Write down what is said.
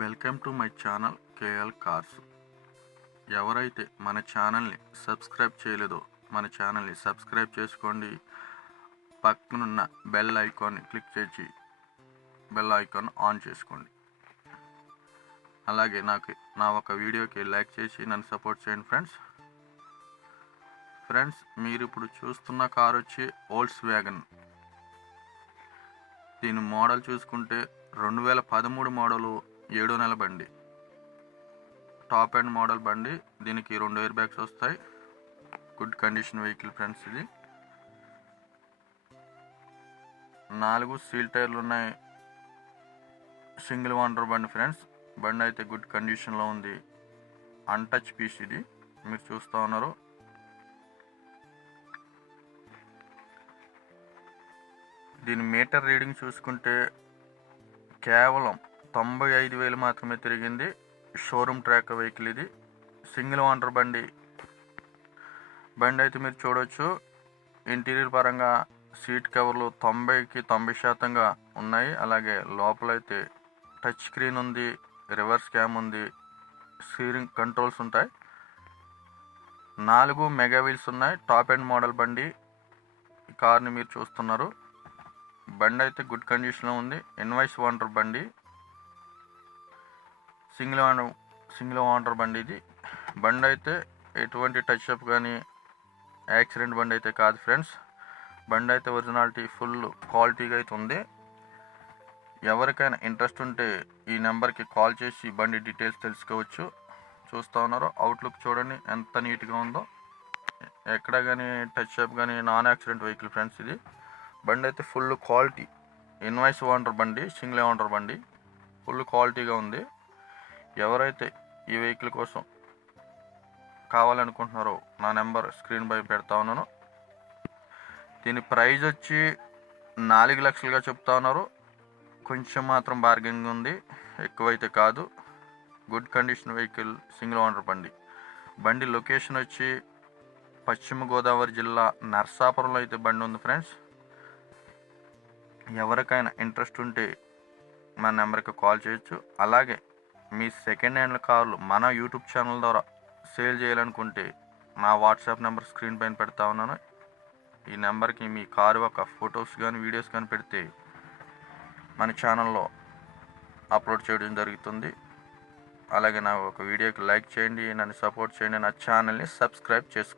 Welcome to my channel KL cars. ఎవరైతే మన ఛానల్ని సబ్స్క్రైబ్ చేయలేదో మన ఛానల్ని సబ్స్క్రైబ్ చేసుకోండి. పక్కనున్న బెల్ ఐకాన్ని క్లిక్ చేసి బెల్ ఐకాన్ ఆన్ చేసుకోండి. అలాగే నా ఒక వీడియోకి లైక్ చేసి నన్ను సపోర్ట్ చేయండి ఫ్రెండ్స్. మీరు ఇప్పుడు చూస్తున్న కార్ వచ్చి వోల్క్స్ వ్యాగన్. దీని మోడల్ చూసుకుంటే 2013 మోడలు, 7వ నెల బండి. టాప్ అండ్ మోడల్ బండి. దీనికి 2 ఎయిర్ బ్యాగ్స్ వస్తాయి. Good condition vehicle friends. ఇది 4 సీల్ టైర్లు ఉన్నాయి. సింగిల్ ఓనర్ బండి ఫ్రెండ్స్. బండి అయితే గుడ్ కండిషన్లో ఉంది. అన్టచ్ పీస్ ఇది మీరు చూస్తూ ఉన్నారు. దీని మీటర్ రీడింగ్ చూసుకుంటే కేవలం 95,000 మాత్రమే తిరిగింది. షోరూమ్ ట్రాక్ వెహికల్ ఇది. సింగిల్ ఓనర్ బండి అయితే మీరు చూడవచ్చు. ఇంటీరియర్ పరంగా సీట్ కవర్లు 90కి 90% ఉన్నాయి. అలాగే లోపలైతే టచ్ స్క్రీన్ ఉంది, రివర్స్ క్యామ్ ఉంది, స్టీరింగ్ కంట్రోల్స్ ఉంటాయి. 4 మెగా వీల్స్ ఉన్నాయి. టాప్ అండ్ మోడల్ బండి. ఈ కార్ని మీరు చూస్తున్నారు. బండి అయితే గుడ్ కండిషన్లో ఉంది. ఇన్వాయిస్ ఓనర్ బండి. సింగిల్ ఓనర్ బండి ఇది. బండి అయితే ఎటువంటి టచ్అప్ కానీ యాక్సిడెంట్ బండి అయితే కాదు ఫ్రెండ్స్. బండి అయితే ఒరిజినాలిటీ ఫుల్ క్వాలిటీగా అయితే ఉంది. ఎవరికైనా ఇంట్రెస్ట్ ఉంటే ఈ నెంబర్కి కాల్ చేసి బండి డీటెయిల్స్ తెలుసుకోవచ్చు. చూస్తూ ఉన్నారు. అవుట్లుక్ చూడండి ఎంత నీట్గా ఉందో. ఎక్కడ కానీ టచ్అప్ కానీ నాన్ యాక్సిడెంట్ వెహికల్ ఫ్రెండ్స్ ఇది. బండి అయితే ఫుల్ క్వాలిటీ. ఇన్వాయిస్ ఓనర్ బండి, సింగిల్ ఓనర్ బండి. ఫుల్ క్వాలిటీగా ఉంది. ఎవరైతే ఈ వెహికల్ కోసం కావాలనుకుంటున్నారో నా నెంబర్ స్క్రీన్ పై పెడతా ఉన్నాను. దీని ప్రైజ్ వచ్చి 4 లక్షలుగా చెప్తా ఉన్నారు. కొంచెం మాత్రం బార్గెనింగ్ ఉంది, ఎక్కువైతే కాదు. Good condition vehicle, single owner బండి. బండి లొకేషన్ వచ్చి పశ్చిమ గోదావరి జిల్లా నర్సాపురంలో అయితే బండి ఉంది ఫ్రెండ్స్. ఎవరికైనా ఇంట్రెస్ట్ ఉంటే మన నెంబర్కి కాల్ చేయొచ్చు. అలాగే మీ సెకండ్ హ్యాండ్ కార్లు మన యూట్యూబ్ ఛానల్ ద్వారా సేల్ చేయాలనుకుంటే నా వాట్సాప్ నెంబర్ స్క్రీన్ పైన పెడతా ఉన్నాను. ఈ నెంబర్కి మీ కారు ఒక ఫొటోస్ కానీ వీడియోస్ కానీ పెడితే మన ఛానల్లో అప్లోడ్ చేయడం జరుగుతుంది. అలాగే నా ఒక వీడియోకి లైక్ చేయండి, నన్ను సపోర్ట్ చేయండి, నా ఛానల్ని సబ్స్క్రైబ్ చేసుకోండి.